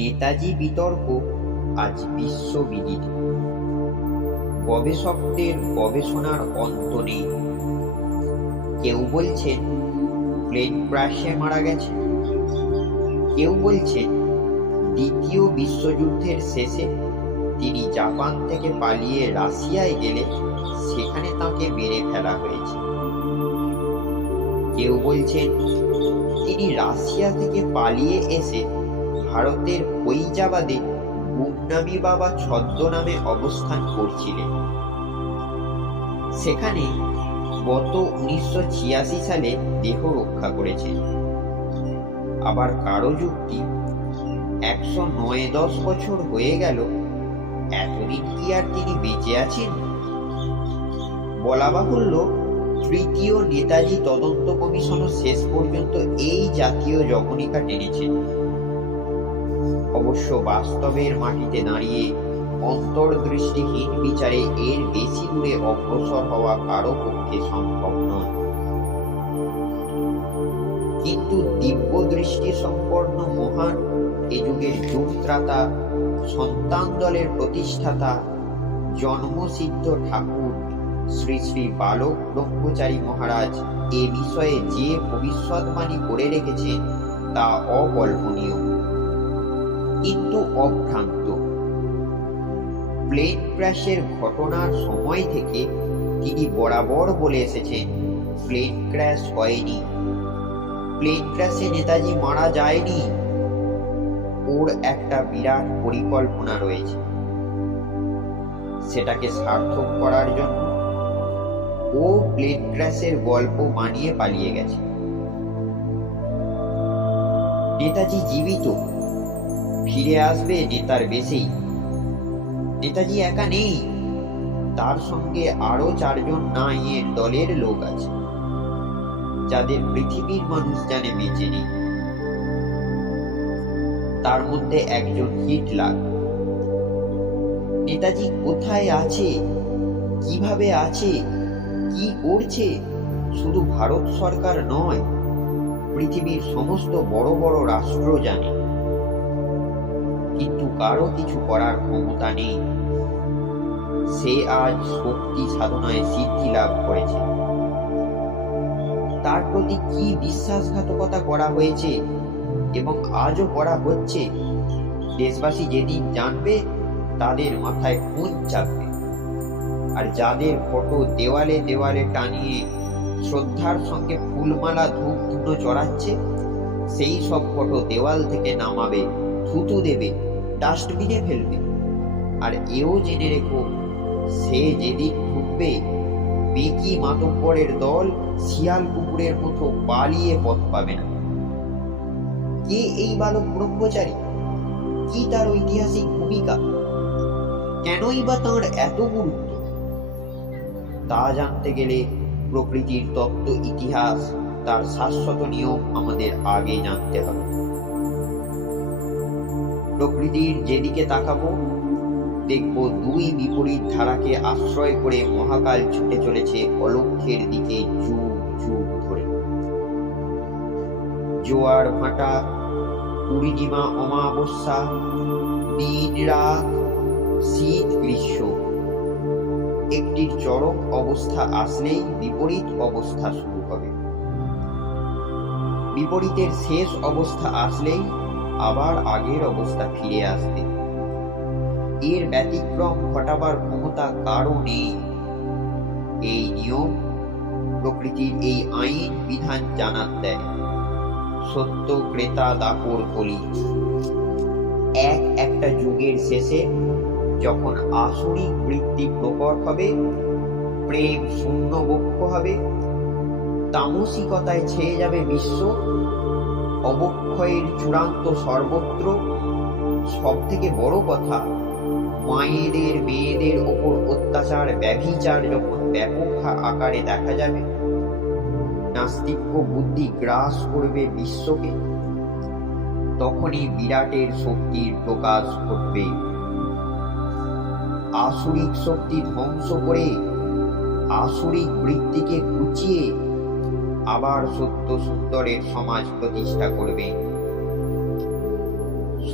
নেতাজি বিতর্ক আজ বিশ্ববিদিত। গবেষকদের গবেষণার অন্ত নেই। কেউ বলছেন প্লেন ক্র্যাশে মারা গেছে। কেউ বলছেন, দ্বিতীয় বিশ্বযুদ্ধের শেষে তিনি জাপান থেকে পালিয়ে রাশিয়ায় গেলে সেখানে তাকে মেরে ফেলা হয়েছে। কেউ বলছেন, তিনি রাশিয়া থেকে পালিয়ে এসে ভারতের ফৈজাবাদে গুমনামি বাবা ছদ্মনামে অবস্থান করছিলেন। সেখানে গত উনিশশো ছিয়াশি সালে দেহ রক্ষা করেছেন। আবার কারও যুক্তি, একশো নয় দশ বছর হয়ে গেল, এতদিন কি আর তিনি বেঁচে আছেন? বলা বাহুল্য, তৃতীয় নেতাজি তদন্ত কমিশনও শেষ পর্যন্ত এই জাতীয় জবনিকা টেনেছেন। অবশ্য বাস্তবের মাটিতে দাঁড়িয়ে অন্তর্দৃষ্টিহীন বিচারে এর বেশি দূরে অগ্রসর হওয়া কারও পক্ষে সম্ভব নয়। কিন্তু দিব্য দৃষ্টি সম্পন্ন মহান এ যুগের যুগত্রাতা সন্তান দলের প্রতিষ্ঠাতা, জন্মসিদ্ধ ঠাকুর শ্রী শ্রী বালক ব্রহ্মচারী মহারাজ এ বিষয়ে যে ভবিষ্যৎবাণী করে রেখেছেন তা অকল্পনীয়। কিন্তু অভ্রান্ত। প্লেন ক্র্যাশের ঘটনার সময় থেকে তিনি বরাবর বলে এসেছেন প্লেন ক্র্যাশ হয়নি। প্লেন ক্র্যাশে নেতাজি মারা যায়নি। ওর একটা বিরাট পরিকল্পনা রয়েছে। সেটাকে সার্থক করার জন্য ও প্লেন ক্র্যাশের গল্প মানিয়ে পালিয়ে গেছে। নেতাজি জীবিত। ফিরে আসবে নেতার বেশেই নেতাজি একা নেই। তার সঙ্গে আরও চারজন নাইয়ের দলের লোক আছে, যাদের পৃথিবীর মানুষ জানে বেঁচে নেই। তার মধ্যে একজন হিটলার। নেতাজি কোথায় আছে? কীভাবে আছে? কি করছে? শুধু ভারত সরকার নয়, পৃথিবীর সমস্ত বড় বড় রাষ্ট্র জানে। কিন্তু কারও কিছু করার ক্ষমতা নেই। সে আজ শক্তি সাধনায় সিদ্ধি লাভ করেছে। তার প্রতি কি বিশ্বাসঘাতকতা করা হয়েছে এবং আজও করা হচ্ছে, দেশবাসী যেদিন জানবে, তাদের মাথায় খুন চাপবে। আর যাদের ফটো দেওয়ালে দেওয়ালে টানিয়ে শ্রদ্ধার সঙ্গে ফুলমালা ধূপ ধুনো চড়াচ্ছে, সেই সব ফটো দেওয়াল থেকে নামাবে, থুতু দেবে। ডাস্টবিনে ফেলবে। আর এও জেনে রেখো, সে যেদিন ঢুকবে, বেকি মাতব্বরের দল শিয়াল কুকুরের মতো পালিয়ে পথ পাবে না। কে এই বালক ব্রহ্মচারী? কি তার ঐতিহাসিক ভূমিকা? কেনই বা তাঁর এত গুরুত্ব? তা জানতে গেলে প্রকৃতির তত্ত্ব ইতিহাস, তার শাশ্বত নিয়ম আমাদের আগে জানতে হবে। প্রকৃতির যেদিকে তাকাবো, দেখব দুই বিপরীত ধারাকে আশ্রয় করে মহাকাল ছুটে চলেছে অলক্ষ্যের দিকে যুগ যুগ ধরে। জোয়ার ভাটা, পূর্ণিমা অমাবস্যা, দিন রাত, শীত গ্রীষ্ম। একটির চরম অবস্থা আসলেই বিপরীত অবস্থা শুরু হবে। বিপরীতের শেষ অবস্থা আসলেই আবার আগের অবস্থা ফিরে আসবে। এর ব্যতিক্রম ঘটাবার ক্ষমতা কারও নেই। এই নিয়ম প্রকৃতির এই আইন বিধান জানাত দেয়। সত্য ক্রেতা দাপর কলি এক একটা যুগের শেষে যখন আসরিক বৃত্তি প্রকট হবে, প্রেম শূন্য বক্ষ হবে, তামসিকতায় ছেয়ে যাবে বিশ্ব অবক্ষয়ের চূড়ান্ত সর্বত্র সব থেকে বড় কথা, মায়েদের, মেয়েদের ওপর অত্যাচার, ব্যভিচার যখন ব্যাপক আকারে দেখা যাবে নাস্তিক্য বুদ্ধি গ্রাস করবে বিশ্বকে, তখনই বিরাটের শক্তির প্রকাশ ঘটবে। আসুরিক শক্তি ধ্বংস করে আসুরিক বৃত্তিকে ঘুচিয়ে আবার সত্য সুন্দরের সমাজ প্রতিষ্ঠা করবে।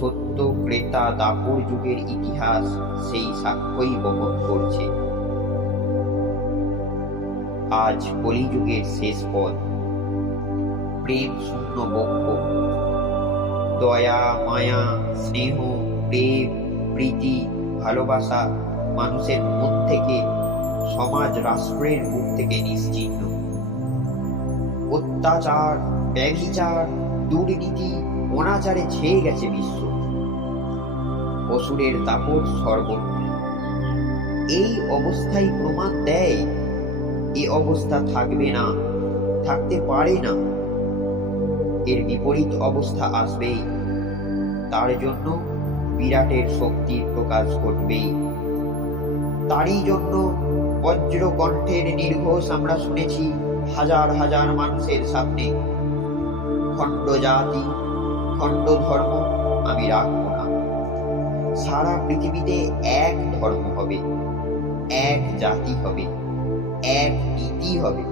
সত্য ক্রেতা দাপুর যুগের ইতিহাস সেই সাক্ষ্যই বহন করছে। আজ কলিযুগের শেষ পথ। প্রেম শূন্য বক্ষ। দয়া, মায়া, স্নেহ, প্রেম, প্রীতি, ভালোবাসা মানুষের মন থেকে, সমাজ রাষ্ট্রের মুখ থেকে নিশ্চিহ্ন অত্যাচার, ব্যভিচার, দুর্নীতি অনাচারে ছেয়ে গেছে বিশ্ব। অসুরের দাপট সর্বত্র এই অবস্থায় প্রমাণ দেয়, এ অবস্থা থাকবে না, থাকতে পারে না। এর বিপরীত অবস্থা আসবেই। তার জন্য বিরাটের শক্তির প্রকাশ ঘটবেই। তারই জন্য বজ্রকণ্ঠের নির্ঘোষ আমরা শুনেছি হাজার হাজার মানুষের সামনে খণ্ড জাতি, খণ্ড ধর্ম আমি রাখব না। সারা পৃথিবীতে এক ধর্ম হবে, এক জাতি হবে, এক নীতি হবে।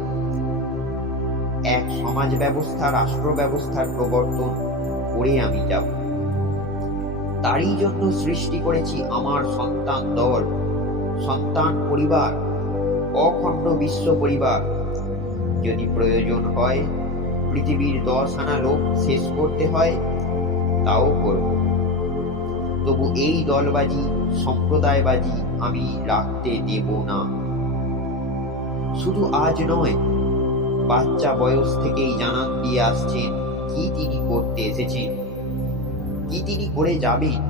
এক সমাজ ব্যবস্থা, রাষ্ট্র ব্যবস্থার প্রবর্তন করে আমি যাব। তারই জন্য সৃষ্টি করেছি আমার সন্তান দল, সন্তান পরিবার, অখণ্ড বিশ্ব পরিবার। যদি প্রয়োজন হয়, পৃথিবীর দশ আনা লোক শেষ করতে হয়, তাও করব। তবু এই দলবাজি, সম্প্রদায়বাজি আমি রাখতে দেব না। শুধু আজ নয়, বাচ্চা বয়স থেকেই জানান দিয়ে আসছেন কি তিনি করতে এসেছেন, কি তিনি করে যাবেন।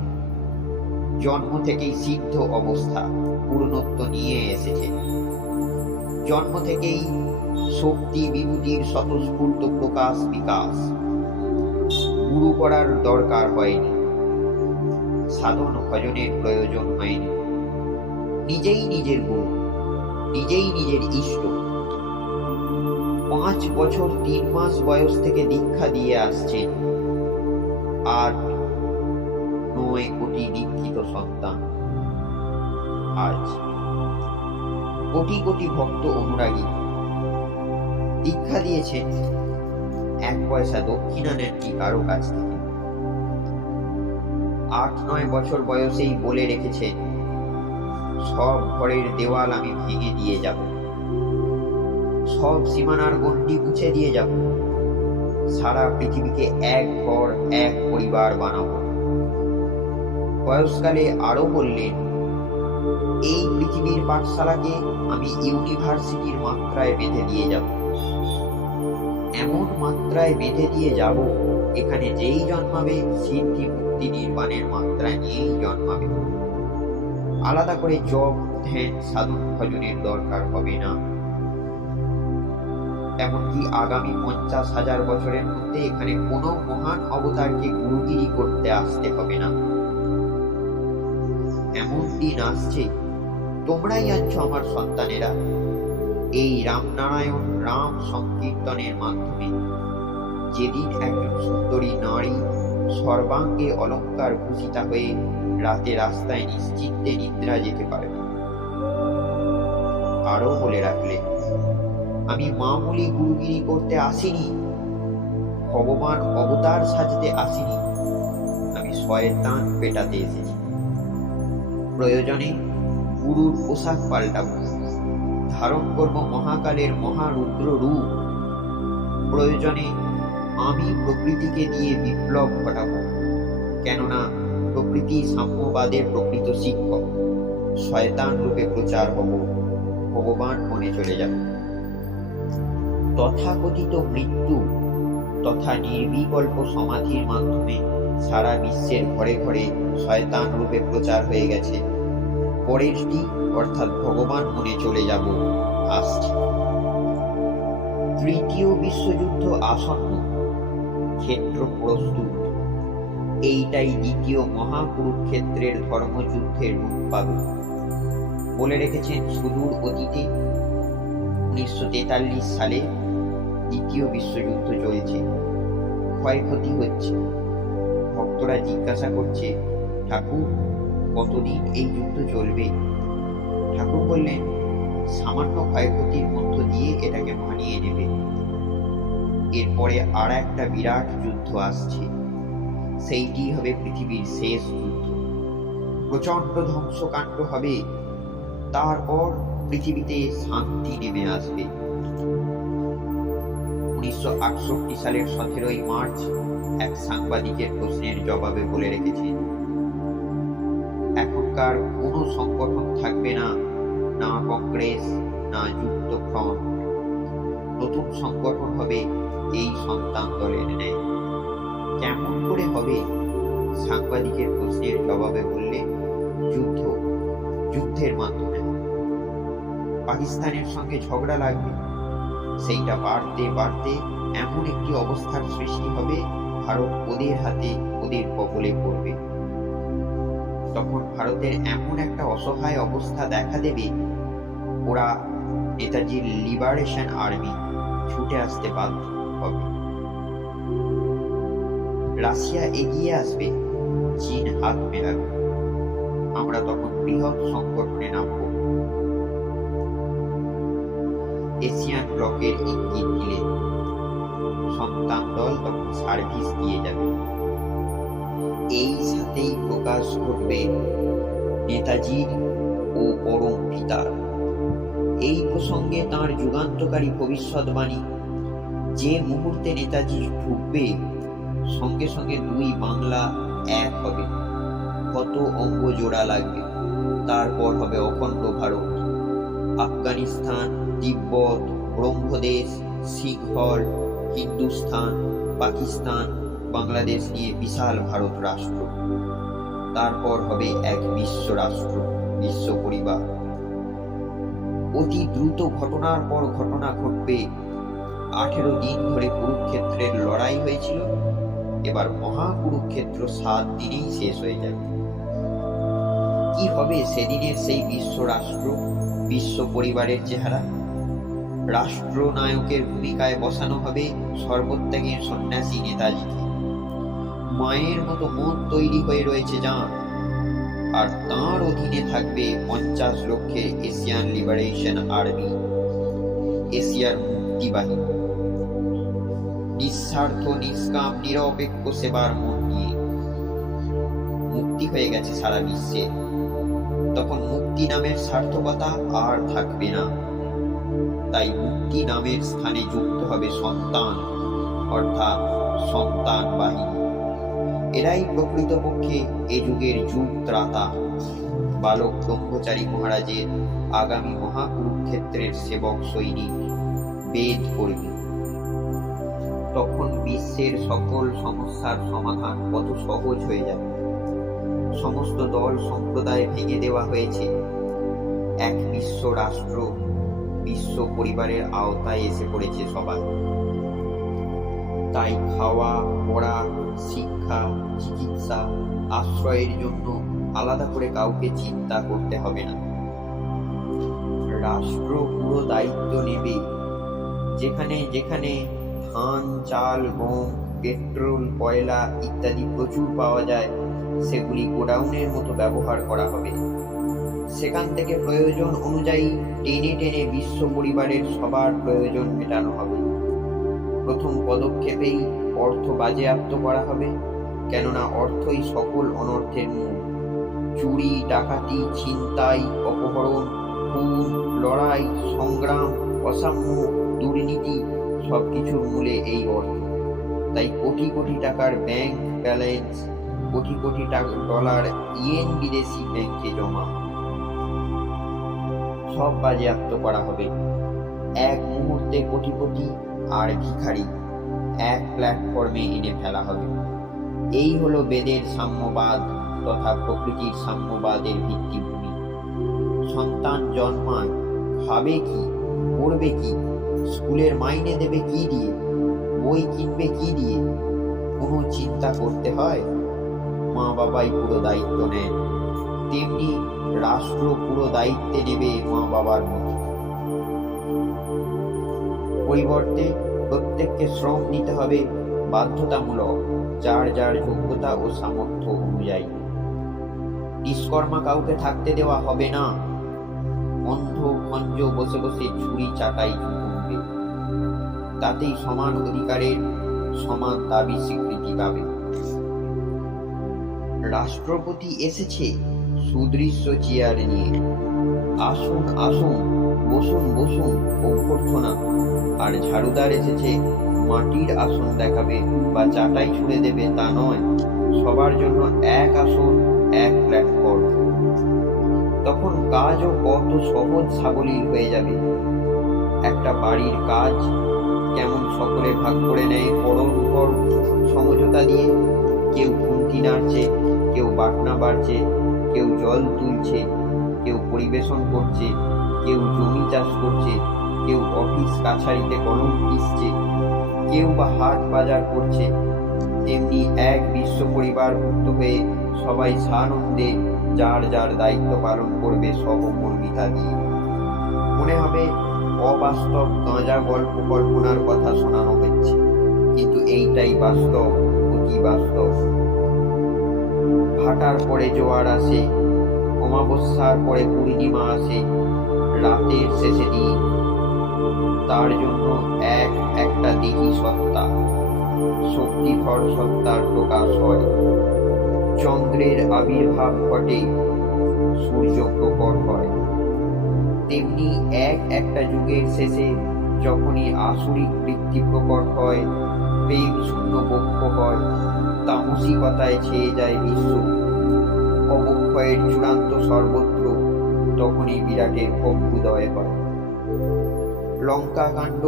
জন্ম থেকেই সিদ্ধ অবস্থা, পূর্ণত্ব নিয়ে এসেছে জন্ম থেকেই শক্তি বিভূতির স্বতঃস্ফূর্ত প্রকাশ বিকাশ। গুরু করার দরকার হয়নি। সাধন ভজনের প্রয়োজন হয়নি। নিজেই নিজের গুরু নিজেই নিজের ইষ্ট। পাঁচ বছর, তিন মাস বয়স থেকে দীক্ষা দিয়ে আসছেন আট, নয় কোটি দীক্ষিত সন্তান। আজ কোটি কোটি ভক্ত অনুরাগী। দীক্ষা দিয়েছেন এক পয়সা দক্ষিণা নেননি কারও কাছ থেকে। আট নয় বছর বয়সেই বলে রেখেছেন সব ঘরের দেওয়াল আমি ভেঙে দিয়ে যাব। সব সীমানার গণ্ডি মুছে দিয়ে যাব। সারা পৃথিবীকে এক ঘর, এক পরিবার বানাবো। বয়সকালে আরও বললেন, এই পৃথিবীর পাঠশালাকে আমি ইউনিভার্সিটির মাত্রায় বেঁধে দিয়ে যাব। এমন মাত্রায় বেঁধে দিয়ে যাব, এখানে যেই জন্মাবে, সিদ্ধি মুক্তি নির্মাণের মাত্রা নিয়েই জন্মাবে। আলাদা করে জব ধ্যান, সাধন, ভজনের দরকার হবে না। এমনকি আগামী পঞ্চাশ হাজার বছরের মধ্যে এখানে কোনো মহান অবতারকে গুরুগিরি করতে আসতে হবে না। এমন দিন আসছে, তোমরাই আছো আমার সন্তানেরা। এই রামনারায়ণ রাম সংকীর্তনের মাধ্যমে। যেদিন একজন সুন্দরী নারী সর্বাঙ্গে অলঙ্কার ভূষিতা হয়ে রাতে রাস্তায় নিশ্চিন্তে নিদ্রা যেতে পারে। আরও বলে রাখলে আমি মামুলি গুরুগিরি করতে আসিনি। ভগবান অবতার সাজতে আসিনি। আমি শয়তান পেটাতে এসেছি। প্রয়োজনে গুরুর পোশাক পাল্টাবো। ধারণ করব মহাকালের মহারুদ্র রূপ। প্রয়োজনে আমি প্রকৃতিকে দিয়ে বিপ্লব ঘটাবো। কেননা প্রকৃতি সাম্যবাদের প্রকৃত শিক্ষক। শয়তান রূপে প্রচার হব, ভগবান মনে চলে যাব। তথাকথিত মৃত্যু তথা নির্বিকল্প সমাধির মাধ্যমে সারা বিশ্বের ঘরে ঘরে শয়তান রূপে প্রচার হয়ে গেছে। পরেরটি অর্থাৎ ভগবান মনে চলে যাব। আসছে তৃতীয় বিশ্বযুদ্ধ আসন্ন। ক্ষেত্র প্রস্তুত। এইটাই দ্বিতীয় মহাকুরুক্ষেত্রের ধর্মযুদ্ধের রূপ পাবে বলে রেখেছেন সুদূর অতীতে। উনিশশো তেতাল্লিশ সালে দ্বিতীয় বিশ্বযুদ্ধ চলছে। ক্ষয়ক্ষতি হচ্ছে। ভক্তরা জিজ্ঞাসা করছে, ঠাকুর, কতদিন এই যুদ্ধ চলবে? ঠাকুর বললেন, সামান্য ক্ষয়ক্ষতির মধ্য দিয়ে এটাকে মানিয়ে নেবে। এরপরে আর একটা বিরাট যুদ্ধ আসছে। সেইটি হবে পৃথিবীর শেষ যুদ্ধ। প্রচণ্ড ধ্বংসকাণ্ড হবে। তারপর পৃথিবীতে শান্তি নেমে আসবে। উনিশশো আটষট্টি সালের সতেরোই মার্চ এক সাংবাদিকের প্রশ্নের জবাবে বলে রেখেছেন এখনকার কোনো সংগঠন থাকবে না না কংগ্রেস, না যুক্ত ফ্রন্ট নতুন সংগঠন হবে এই সন্তান দলের ন্যায়। কেমন করে হবে? সাংবাদিকের প্রশ্নের জবাবে বললে, যুদ্ধ, যুদ্ধের মাধ্যমে। পাকিস্তানের সঙ্গে ঝগড়া লাগবে। সেইটা বাড়তে বাড়তে এমন একটি অবস্থার সৃষ্টি হবে, ভারত ওদের হাতে, ওদের কবলে পড়বে। তখন ভারতের এমন একটা অসহায় অবস্থা দেখা দেবে, ওরা নেতাজির লিবারেশন আর্মি ছুটে আসতে বাধ্য হবে। রাশিয়া এগিয়ে আসবে, চীন হাত মেলাবে। আমরা তখন বৃহৎ সংগঠনে নামব। এশিয়ান ব্লকের ইঙ্গিত দিলে সন্তান দল তখন সার্ভিস দিয়ে যাবে। এই সাথেই প্রকাশ ঘটবে। নেতাজির ও পরম পিতার এই প্রসঙ্গে তার যুগান্তকারী ভবিষ্যৎবাণী। যে মুহূর্তে নেতাজি ঢুকবে, সঙ্গে সঙ্গে দুই বাংলা এক হবে। কত অঙ্গ জোড়া লাগবে। তারপর হবে অখণ্ড ভারত। আফগানিস্তান, তিব্বত, ব্রহ্মদেশ সিংহল হিন্দুস্তান পাকিস্তান বাংলাদেশ নিয়ে বিশাল ভারত রাষ্ট্র। তারপর হবে এক বিশ্ব রাষ্ট্র, বিশ্ব পরিবার। অতি দ্রুত ঘটনার পর ঘটনা ঘটবে। আঠেরো দিন ধরে কুরুক্ষেত্রের লড়াই হয়েছিল। এবার মহা কুরুক্ষেত্র সাত দিনেই শেষ হয়ে যাবে। কি হবে সেদিনের সেই বিশ্ব রাষ্ট্র, বিশ্ব পরিবারের চেহারা? রাষ্ট্রনায়কের ভূমিকায় বসানো হবে সর্বত্যাগের সন্ন্যাসী নেতাজিকে। মায়ের মতো মন তৈরি হয়ে রয়েছে যান আর তাঁর অধীনে থাকবে পঞ্চাশ লক্ষের এশিয়ান লিবারেশন আর্মি, এশিয়ার মুক্তি বাহিনী নিঃস্বার্থ, নিষ্কাম, নিরপেক্ষ সেবার মন নিয়ে মুক্তি হয়ে গেছে সারা বিশ্বে। তখন মুক্তি নামের সার্থকতা আর থাকবে না। তাই মুক্তি নামের স্থানে যুক্ত হবে সন্তান, অর্থাৎ সন্তান বাহিনী এরাই প্রকৃতপক্ষে এ যুগের যুগ ত্রাতা। বালক ব্রহ্মচারী মহারাজের আগামী মহাকুরুক্ষেত্রের সেবক সৈনিক বেদ করবে তখন বিশ্বের সকল সমস্যার সমাধান কত সহজ হয়ে যাবে। সমস্ত দল সম্প্রদায় ভেঙে দেওয়া হয়েছে। এক বিশ্ব রাষ্ট্র বিশ্ব পরিবারের আওতায় এসে পড়েছে সবাই। তাই খাওয়া, পড়া, শিক্ষা চিকিৎসা, আশ্রয়ের জন্য আলাদা করে কাউকে চিন্তা করতে হবে না। রাষ্ট্র পুরো দায়িত্ব নেবে। যেখানে যেখানে ধান, চাল, গম, পেট্রোল, কয়লা ইত্যাদি প্রচুর পাওয়া যায়, সেগুলি গোডাউনের মতো ব্যবহার করা হবে। সেখান থেকে প্রয়োজন অনুযায়ী টেনে টেনে বিশ্ব পরিবারের সবার প্রয়োজন মেটানো হবে। প্রথম পদক্ষেপেই অর্থ বাজেয়াপ্ত করা হবে। কেননা অর্থই সকল অনর্থের মূল। চুরি, ডাকাতি, ছিনতাই, অপহরণ, খুন, লড়াই, সংগ্রাম, অসাম্য, দুর্নীতি সবকিছুর মূলে এই অর্থ। তাই কোটি কোটি টাকার ব্যাংক ব্যালেন্স, কোটি কোটি টাকা ডলার ইয়েন বিদেশি ব্যাংকে জমা। সব বাজেয়াপ্ত করা হবে। এক মুহূর্তে কোটিপতি আর ভিখারি এক প্ল্যাটফর্মে এনে ফেলা হবে। এই হলো বেদের সাম্যবাদ তথা প্রকৃতির সাম্যবাদের ভিত্তিভূমি। সন্তান জন্মায়, খাবে কি, পড়বে কি, স্কুলের মাইনে দেবে কি দিয়ে, বই কিনবে কি দিয়ে, কোনো চিন্তা করতে হয়? মা বাবাই পুরো দায়িত্ব নেন। তেমনি রাষ্ট্র পুরো দায়িত্বে নেবে মা বাবার মতো পরিবর্তে প্রত্যেককে শ্রম নিতে হবে বাধ্যতামূলক। যার যার যোগ্যতা ও সামর্থ্য অনুযায়ী। নিষ্কর্মা কাউকে থাকতে দেওয়া হবে না। অন্ধ খঞ্জ বসে বসে ছুরি চাটাই ঝুঁকবে তাতেই সমান অধিকারের সমান দাবি স্বীকৃতি পাবে। রাষ্ট্রপতি এসেছে সুদৃশ্য চেয়ার নিয়ে। আসুন আসুন, বসুন বসুন, অভ্যর্থনা। আর ঝাড়ুদার এসেছে মাটির আসন দেখাবে বা চাটাই ছুঁড়ে দেবে তা নয়। সবার জন্য এক আসন, এক প্ল্যাটফর্ম। তখন কাজও কত সহজ সাবলীল হয়ে যাবে। একটা বাড়ির কাজ কেমন সকলে ভাগ করে নেয় পরর উপর সমঝোতা দিয়ে। কেউ খুন্তি নাড়ছে, কেউ বাটনা বাড়ছে, কেউ জল তুলছে, কেউ পরিবেশন করছে, কেউ জমি চাষ করছে, কেউ অফিস কাছারিতে কলম পিসছে। কেউ বা হাট বাজার করছে। তেমনি এক বিশ্ব পরিবারভুক্ত হয়ে সবাই সানন্দে যার যার দায়িত্ব পালন করবে সহকর্মিতা দিয়ে। মনে হবে অবাস্তব গাঁজা গল্প কল্পনার কথা শোনানো হচ্ছে, কিন্তু এইটাই বাস্তব, অতি বাস্তব। ভাটার পরে জোয়ার আসে, অমাবস্যার পরে পূর্ণিমা আসে, রাতের শেষে দিন। তার জন্য এক একটা দিঘি সত্তা। শক্তিধর সত্তার প্রকাশ হয়। চন্দ্রের আবির্ভাব ঘটে, সূর্য প্রকট হয়। তেমনি এক একটা যুগের শেষে যখনই আসরিক বৃত্তি প্রকট হয় প্রেম শূন্য বক্ষ হয়, তামসিকতায় ছেয়ে যায় বিশ্ব। অবক্ষয়ের চূড়ান্ত সর্বত্র তখনই বিরাটের অভ্যুদয় হয়। লঙ্কা কাণ্ড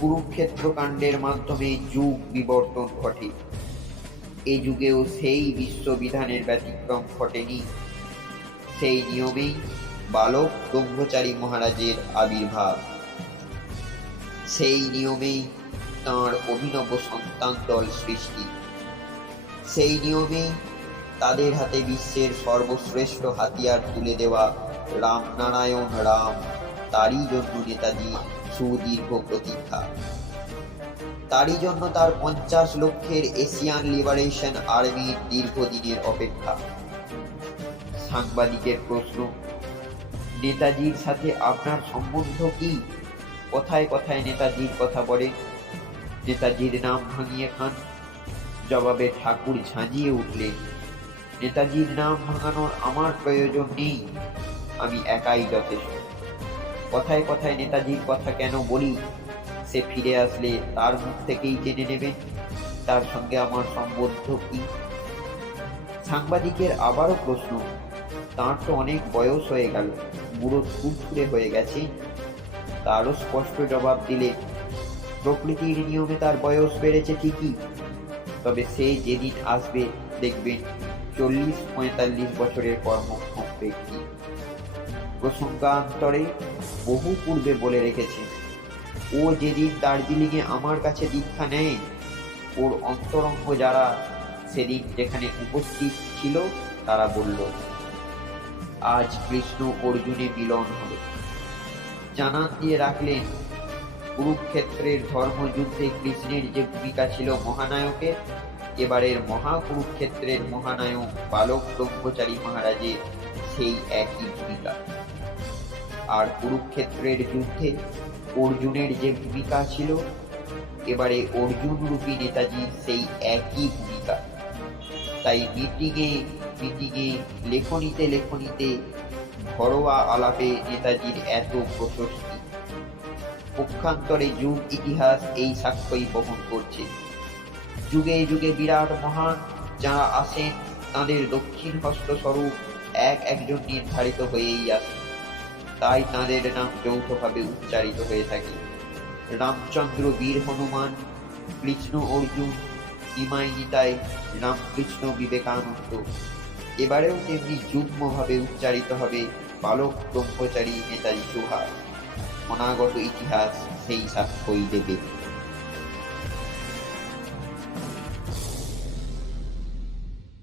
কুরুক্ষেত্র কাণ্ডের মাধ্যমে যুগ বিবর্তন ঘটে। এ যুগেও সেই বিশ্ববিধানের ব্যতিক্রম ঘটেনি। সেই নিয়মেই বালক ব্রহ্মচারী মহারাজের আবির্ভাব। সেই নিয়মেই তাঁর অভিনব সন্তান দল সৃষ্টি। সেই নিয়মেই তাদের হাতে বিশ্বের সর্বশ্রেষ্ঠ হাতিয়ার তুলে দেওয়া রামনারায়ণ রাম। তারই জন্য নেতাজি সুদীর্ঘ প্রতীক্ষা। তারই জন্য তার পঞ্চাশ লক্ষের এশিয়ান লিবারেশন আর্মির দীর্ঘদিনের অপেক্ষা। সাংবাদিকের প্রশ্ন, নেতাজির সাথে আপনার সম্বন্ধ কি? কথায় কথায় নেতাজির কথা বলে নেতাজির নাম ভাঙিয়ে খান। জবাবে ঠাকুর ঝাঁঝিয়ে উঠলেন, নেতাজির নাম ভাঙানোর আমার প্রয়োজন নেই। আমি একাই যথেষ্ট। কথায় কথায় নেতাজির কথা কেন বলি? সে ফিরে আসলে তার মুখ থেকেই জেনে নেবেন তার সঙ্গে আমার সম্বন্ধ কি? সাংবাদিকের আবারও প্রশ্ন, তার তো অনেক বয়স হয়ে গেল, বুড়ো ফুরফুরে হয়ে গেছে। তারও স্পষ্ট জবাব দিলে, প্রকৃতির নিয়মে তার বয়স বেড়েছে ঠিকই। তবে সে যেদিন আসবে, দেখবেন চল্লিশ পঁয়তাল্লিশ বছরের কর্মক্ষম ব্যক্তি। প্রসঙ্গান্তরে বহু পূর্বে বলে রেখেছে, ও যেদিন দার্জিলিংয়ে আমার কাছে দীক্ষা নেয়, ওর অন্তরঙ্গ যারা সেদিন যেখানে উপস্থিত ছিল তারা বলল, আজ কৃষ্ণ অর্জুনে মিলন হবে। জানান দিয়ে রাখলেন, কুরুক্ষেত্রের ধর্মযুদ্ধে কৃষ্ণের যে ভূমিকা ছিল মহানায়কের, এবারের মহাকুরুক্ষেত্রের মহানায়ক বালক ব্রহ্মচারী মহারাজের সেই একই ভূমিকা আর কুরুক্ষেত্রের যুদ্ধে অর্জুনের যে ভূমিকা ছিল, এবারে অর্জুন রূপী নেতাজির সেই একই ভূমিকা। তাই মিটিংয়ে মিটিংয়ে লেখনীতে লেখনীতে ঘরোয়া আলাপে নেতাজির এত প্রশস্তি। পক্ষান্তরে যুগ ইতিহাস এই সাক্ষ্যই বহন করছে। যুগে যুগে বিরাট মহান যারা আসেন তাদের দক্ষিণ হস্ত স্বরূপ এক একজন নির্ধারিত হয়েই আসে তাই তাঁদের নাম যৌথভাবে উচ্চারিত হয়ে থাকে। রামচন্দ্র, বীর হনুমান, কৃষ্ণ অর্জুন নিমাই নিতাই রামকৃষ্ণ বিবেকানন্দ। এবারেও তেমনি যুগ্মভাবে উচ্চারিত হবে বালক ব্রহ্মচারী নেতাজি সুভাষ। অনাগত ইতিহাস সেই সাক্ষ্যই দেবে।